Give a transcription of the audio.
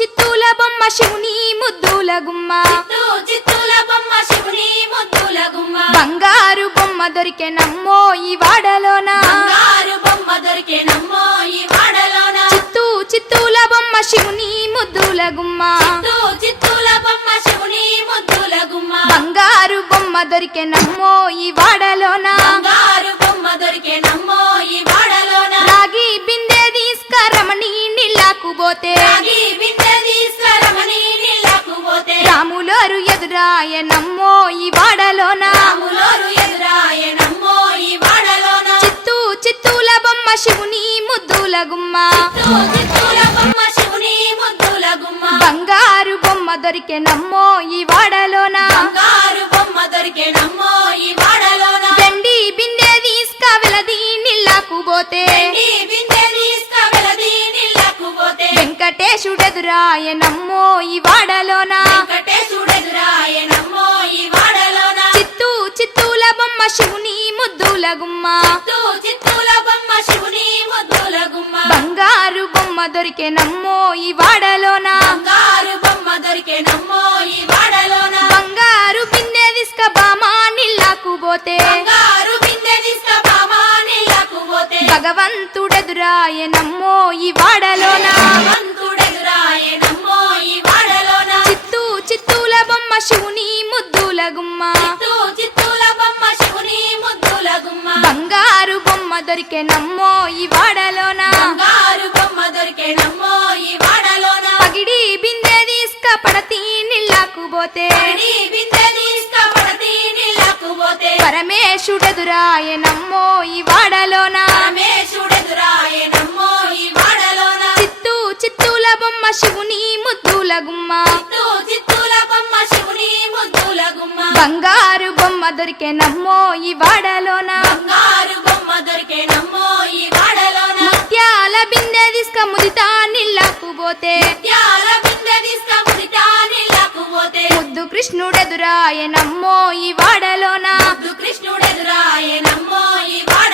చిత్తూల బొమ్మ శివుని ముద్దుల గుమ్మ చిత్తూల బొమ్మ శివుని ముద్దుల గుమ్మ బంగారు బొమ్మ దొరికెనమ్మో ఈ వాడలోన బంగారు బొమ్మ దొరికెనమ్మో ఈ వాడలోన చిత్తూల బొమ్మ శివుని ముద్దుల గుమ్మ చిత్తూల బొమ్మ శివుని ముద్దుల గుమ్మ బంగారు బొమ్మ దొరికెనమ్మో ఈ వాడలోన బంగారు బొమ్మ దొరికెనమ్మో ఈ వాడలోన రాగి బిందె తీసుకరమణి నీళ్ళకు పోతే రాగి బిందె తీసుకరమని నీళ్ళకు పోతే రాములోరు ఎదురాయనమ్మో ఈ వాడలోన రాములోరు ఎదురాయనమ్మో ఈ వాడలోన చిత్తూల బొమ్మ శివుని ముద్దుల గుమ్మ చిత్తూల బొమ్మ శివుని ముద్దుల గుమ్మ బంగారు బొమ్మ దొరికెనమ్మో ఈ వాడలోన బంగారు బొమ్మ దొరికెనమ్మో ఈ వాడలోన వెండి బిందె తీసుకవెలది నీళ్ళకు పోతే వెండి బిందె తీసుకవెలది నీళ్ళకు పోతే వెంకటేశుడెదురాయనమ్మో ఈ వాడలోన వెంకటేశుడెదురాయనమ్మో ఈ వాడలోన చిత్తూల బొమ్మ శివుని ముద్దుల గుమ్మ చిత్తూల బొమ్మ శివుని ముద్దుల గుమ్మ బంగారు బొమ్మ దొరికెనమ్మో ఈ వాడలోన బంగారు బొమ్మ దొరికెనమ్మో ఈ వాడలోన బంగారు బిందె తీసుక బామా నీళ్ళకు పోతే బంగారు బిందె తీసుకబామా నీళ్ళకు పోతే భగవంతుడెదురాయనమ్మో ఈ వాడలోన భగవంతుడెదురాయనమ్మో ఈ వాడలోన చిత్తూల బొమ్మ శివుని ముద్దుల గుమ్మ చిత్తూల బొమ్మ శివుని ముద్దుల గుమ్మ బంగారు బొమ్మ దొరికెనమ్మో ఈ వాడలోన బంగారు బొమ్మ దొరికెనమ్మో ఈ వాడలోన పగిడి బిందె తీసుక పడతి నీళ్ళకు పోతే పడి బిందె తీసుకపడతి నీళ్ళకు పోతే పరమేశుడెదురాయనమ్మో ఈ వాడలోన పరమేశుడెదురాయనమ్మో ఈ వాడలోన చిత్తూల బొమ్మ శివుని ముద్దుల గుమ్మ చిత్తూల బొమ్మ శివుని ముద్దుల గుమ్మ బంగారు బొమ్మ దొరికెనమ్మో ఈ వాడలోన బంగారు బొమ్మ దొరికెనమ్మో ఈ వాడలోన ముత్యాల బిందె తీసుక ముదితా నీళ్ళకు పోతే ముత్యాల బిందె తీసుకముదితా నీళ్ళకు పోతే ముద్దు కృష్ణుడెదురాయనమ్మో ఈ వాడలోన కృష్ణుడెదురాయనమ్మో ఈ వాడ